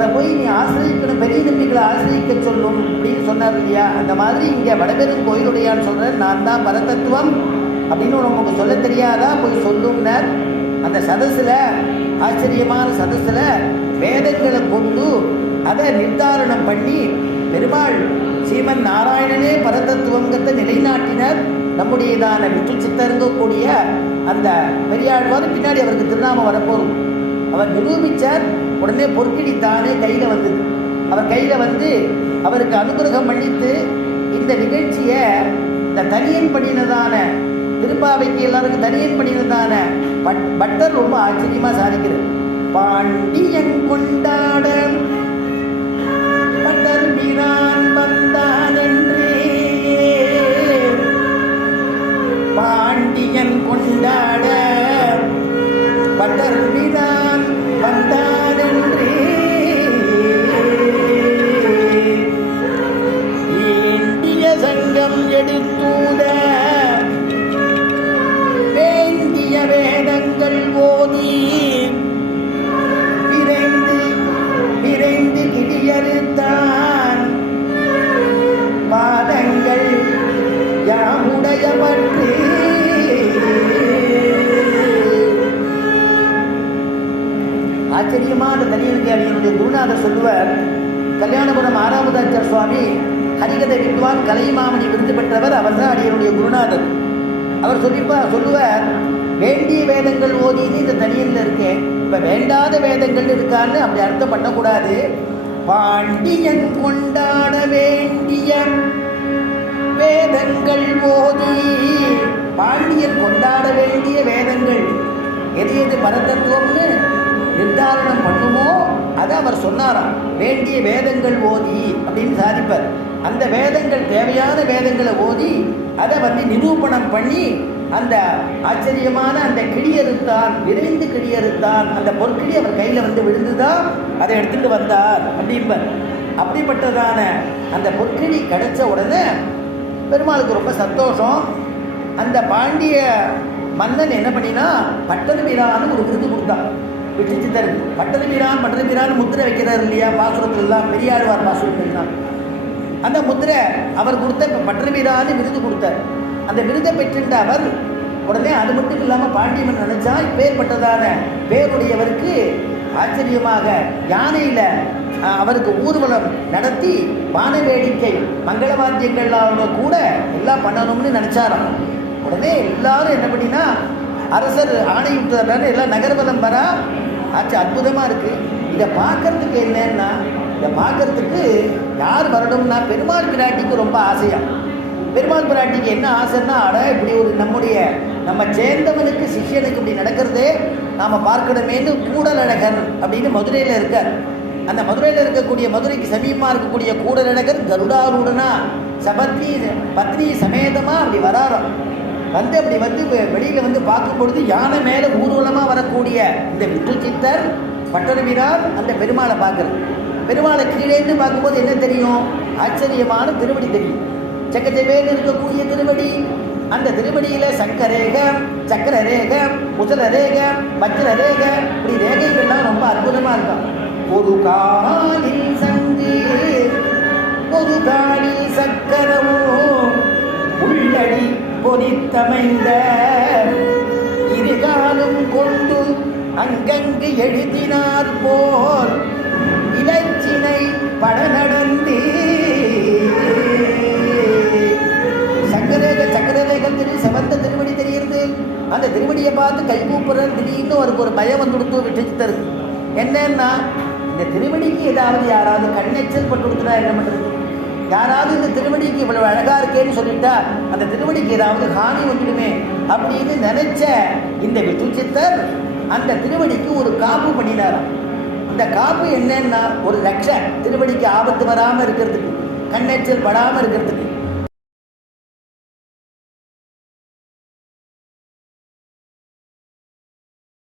அவரை போய் நீ ஆசிரியக்கணும், பெரிய நம்பிகளை ஆசிரியக்க சொல்லும் அப்படின்னு சொன்னார் இல்லையா? அந்த மாதிரி இங்கே வடபெரும் கோயிலுடையான்னு சொல்கிறேன், நான் தான் பரதத்துவம் அப்படின்னு உனக்கு சொல்ல தெரியாதா, போய் சொல்லும்னார். அந்த சதஸில், ஆச்சரியமான சதஸில் வேதங்களை கொண்டு அதை நிர்தாரணம் பண்ணி பெருமாள் ஸ்ரீமன் நாராயணனே பரதத்துவங்கிறத நிலைநாட்டினர். நம்முடையதான விட்டு சித்தருங்கக்கூடிய அந்த பெரியாழ்வார் பின்னாடி அவருக்கு திருநாமம் வரப்போகும். அவர் நிரூபித்தார். உடனே பொற்கிடி தானே கையில் வந்தது. அவர் கையில் வந்து அவருக்கு அனுகிரகம் பண்ணித்து இந்த நிகழ்ச்சியை இந்த தனியன் பண்ணினதான திருப்பாவைக்கு எல்லாருக்கும் தனியன் பண்ணினதான பட்டர் ரொம்ப ஆச்சரியமாக சாதிக்கிறார். பாண்டியன் கொண்டாட பட்டர் மீரான் வந்தான் என்றே, பாண்டியன் கொண்டாட பட்டர் மீரான் வந்தான் என்றே, ஏண்டிய சங்கம் எடுத்தூத வேண்டிய வேதங்கள் ஓதி விரைந்து விரைந்து கிடியறுத்தான் பாதங்கள் யாமுடையவற்று. ஆச்சரியமான தனியனுக்கு அடியனுடைய குருநாதர் சொல்லுவார். கல்யாணபுரம் ஆறாவதாச்சார் சுவாமி ஹரிகதை வித்வான் கலைமாமணி விருது பெற்றவர். அவர் தான் அடியனுடைய குருநாதர். அவர் சொல்லுவார், வேண்டிய வேதங்கள் ஓதின்னு இந்த தனியனில் இருக்கேன், இப்போ வேண்டாத வேதங்கள் இருக்கான்னு அப்படி அர்த்தம் பண்ணக்கூடாது. பாண்டியன் கொண்டாட வேண்டிய வேதங்கள் ஓதி, பாண்டியன் கொண்டாட வேண்டிய வேதங்கள் எது எது பரதத்துவம்னு நிர்தாரணம் பண்ணுமோ அதை அவர் சொன்னாராம். வேண்டிய வேதங்கள் ஓதி அப்படின்னு சாதிப்பார். அந்த வேதங்கள் தேவையான வேதங்களை ஓதி அதை வந்து நிரூபணம் பண்ணி அந்த ஆச்சரியமான அந்த கிடியறுத்தான், விரைந்து கிடியறுத்தான். அந்த பொற்கிடி அவர் கையில் வந்து விழுந்துதான் அதை எடுத்துட்டு வந்தார் அப்படிம்பார். அப்படிப்பட்டதான அந்த பொற்கிடி கிடைச்ச உடனே பெருமாளுக்கு ரொம்ப சந்தோஷம். அந்த பாண்டிய மன்னன் என்ன பண்ணினா பட்டது வீரான்னு ஒரு விருது கொடுத்தான். விட்டு சித்தருக்கு பட்டது வீரான் முத்திரை வைக்கிறார் இல்லையா பாசுரத்துலாம், பெரியாழ்வார் பாசுரத்துலாம். அந்த முத்திரை அவர் கொடுத்த பட்டது வீரான்னு விருது கொடுத்தார். அந்த விருதை பெற்றுட்ட அவர் உடனே அது மட்டும் இல்லாமல் பாண்டியமன் நினைச்சா இப்பேற்பட்டதான பேருடையவருக்கு ஆச்சரியமாக யானையில் அவருக்கு ஊர்வலம் நடத்தி வான வேடிக்கை மங்கள வாத்தியங்களோட கூட எல்லாம் பண்ணணும்னு நினச்சாராம். உடனே எல்லாரும் என்ன பண்ணினா அரசர் ஆணையிட்டாரு, எல்லாம் நகர்வலம் வரா ஆச்சு. அற்புதமாக இருக்குது. இதை பார்க்கறதுக்கு என்னன்னா, இதை பார்க்கறதுக்கு யார் வரணும்னா பெருமாள் பிராட்டிக்கு ரொம்ப ஆசையாக. பெருமாள் பிராட்டிக்கு என்ன ஆசைன்னா, இப்படி ஒரு நம்ம சேர்ந்தவனுக்கு சிஷியனுக்கு இப்படி நடக்கிறதே நாம் பார்க்கணுமேனு கூடலழகர் அப்படின்னு மதுரையில் இருக்கார். அந்த மதுரையில் இருக்கக்கூடிய, மதுரைக்கு சமீபமாக இருக்கக்கூடிய கூடலழகர் கருடாரூடனா பத்னி சமேதமாக அப்படி வராரோம். அப்படி வெளியில் வந்து பார்க்கும் பொழுது யானை மேலே ஊர்வலமாக வரக்கூடிய இந்த விட்டு சித்தர் பட்டர் வீரார் அந்த பெருமாளை பார்க்குறது. பெருமாளை கீழேன்னு பார்க்கும்போது என்ன தெரியும்? ஆச்சரியமான திருவடி தெரியும். சக்கச்சவேன்னு இருக்கக்கூடிய திருவடி. அந்த திருவடியில் சக்கர ரேகை, முதல ரேகை, வஜ்ர ரேகை, இப்படி ரேகைகள்லாம் ரொம்ப அற்புதமாக இருக்கும். ஒரு காலில் சங்கு, ஒரு காலில் சக்கரமும் உள்ளடி பொறித்தமைந்த இருகாலும் கொண்டு அங்கங்கு எழுதினார் போல் இலச்சினை பட நடந்து. சக்கரரேகம் தெரியும், செவந்த திருவடி தெரியுது. அந்த திருவடியை பார்த்து கை கூப்புறார். திடீர்னு அவருக்கு ஒரு பயம் வந்து கொடுத்து விட்டுச்சுத்தரு. என்னன்னா, இந்த திருவடிக்கு ஏதாவது யாராவது கண்ணெச்சல் பட்டு கொடுத்துட்டா என்ன பண்ணுறது? யாராவது இந்த திருவடிக்கு இவ்வளவு அழகாக இருக்கேன்னு சொல்லிட்டா அந்த திருவடிக்கு ஏதாவது ஹானி வந்துடுமே அப்படின்னு நினைச்ச இந்த விட்டு சித்தர் அந்த திருவடிக்கு ஒரு காப்பு பண்ணினாராம். அந்த காப்பு என்னன்னா, ஒரு ரக்ஷ, திருவடிக்கு ஆபத்து வராமல் இருக்கிறதுக்கு, கண்ணெச்சல் படாமல் இருக்கிறதுக்கு.